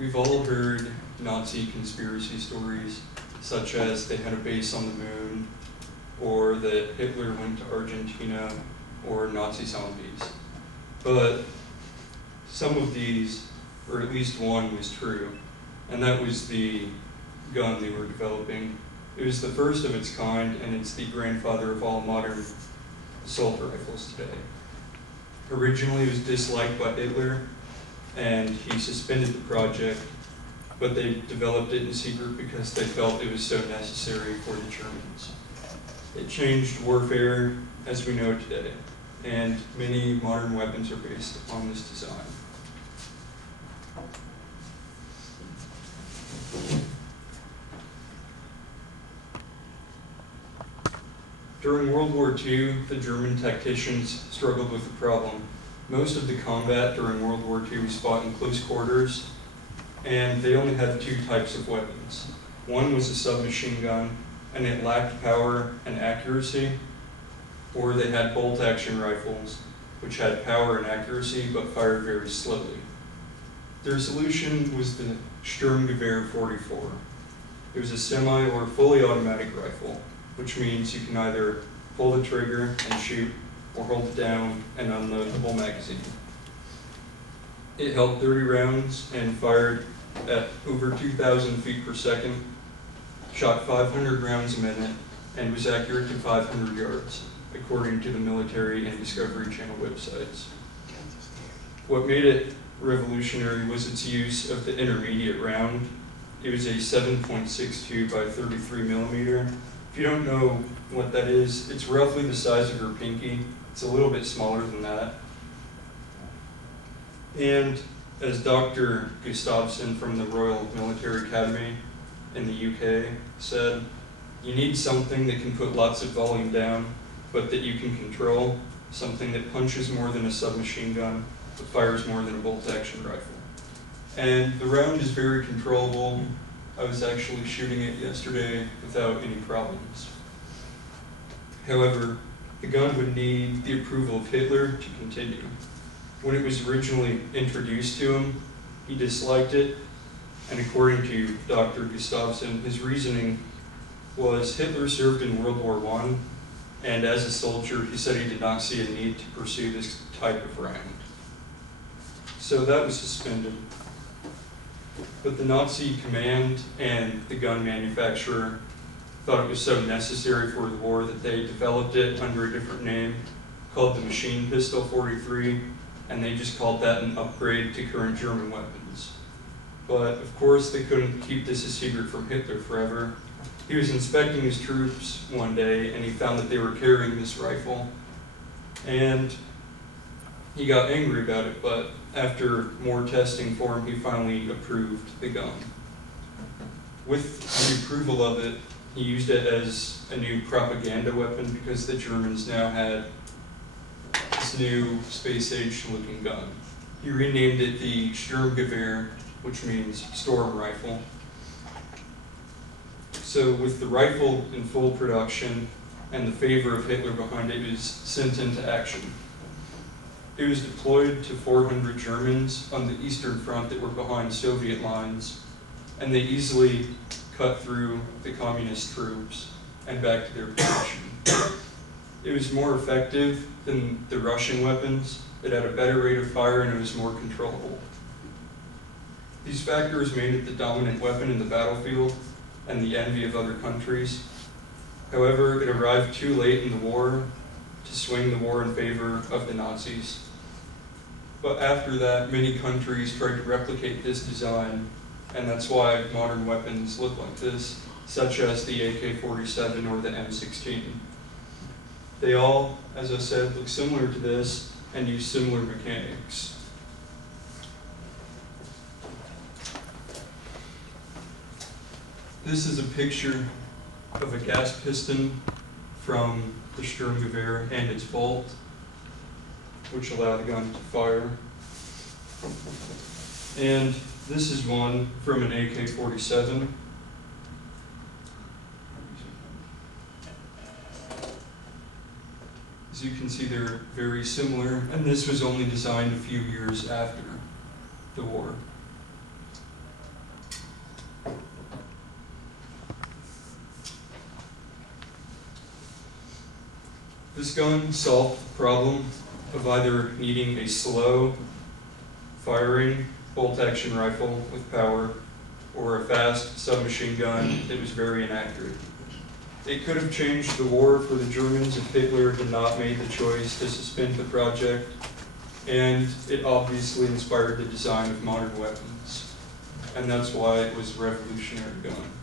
We've all heard Nazi conspiracy stories, such as they had a base on the moon, or that Hitler went to Argentina, or Nazi zombies. But some of these, or at least one, was true, and that was the gun they were developing. It was the first of its kind, and it's the grandfather of all modern assault rifles today. Originally, it was disliked by Hitler, and he suspended the project, but they developed it in secret because they felt it was so necessary for the Germans. It changed warfare as we know it today, and many modern weapons are based on this design. During World War II, the German tacticians struggled with the problem. Most of the combat during World War II was fought in close quarters, and they only had two types of weapons. One was a submachine gun, and it lacked power and accuracy, or they had bolt-action rifles, which had power and accuracy but fired very slowly. Their solution was the Sturmgewehr 44. It was a semi or fully automatic rifle, which means you can either pull the trigger and shoot, or hold it down and unload the whole magazine. It held 30 rounds and fired at over 2,000 feet per second, shot 500 rounds a minute, and was accurate to 500 yards, according to the military and Discovery Channel websites. What made it revolutionary was its use of the intermediate round. It was a 7.62 by 33 millimeter. If you don't know what that is, it's roughly the size of your pinky. It's a little bit smaller than that. And as Dr. Gustafsson from the Royal Military Academy in the UK said, you need something that can put lots of volume down, but that you can control, something that punches more than a submachine gun, but fires more than a bolt-action rifle. And the round is very controllable. I was actually shooting it yesterday without any problems. However, the gun would need the approval of Hitler to continue. When it was originally introduced to him, he disliked it, and according to Dr. Gustafsson, his reasoning was Hitler served in World War I, and as a soldier, he said he did not see a need to pursue this type of round. So that was suspended. But the Nazi command and the gun manufacturer thought it was so necessary for the war that they developed it under a different name called the Machine Pistol 43, and they just called that an upgrade to current German weapons. But of course they couldn't keep this a secret from Hitler forever. He was inspecting his troops one day and he found that they were carrying this rifle, and he got angry about it, but after more testing for him, he finally approved the gun. With the approval of it, he used it as a new propaganda weapon because the Germans now had this new space-age looking gun. He renamed it the Sturmgewehr, which means storm rifle. So with the rifle in full production and the favor of Hitler behind it, it was sent into action. It was deployed to 400 Germans on the Eastern Front that were behind Soviet lines, and they easily cut through the communist troops and back to their position. It was more effective than the Russian weapons. It had a better rate of fire and it was more controllable. These factors made it the dominant weapon in the battlefield and the envy of other countries. However, it arrived too late in the war to swing the war in favor of the Nazis. But after that, many countries tried to replicate this design, and that's why modern weapons look like this, such as the AK-47 or the M16. They all, as I said, look similar to this and use similar mechanics. This is a picture of a gas piston from the Sturmgewehr and its bolt, which allow the gun to fire. And this is one from an AK-47. As you can see, they're very similar, and this was only designed a few years after the war. This gun solved the problem of either needing a slow firing bolt-action rifle with power or a fast submachine gun that was very inaccurate. It could have changed the war for the Germans if Hitler had not made the choice to suspend the project, and it obviously inspired the design of modern weapons. And that's why it was a revolutionary gun.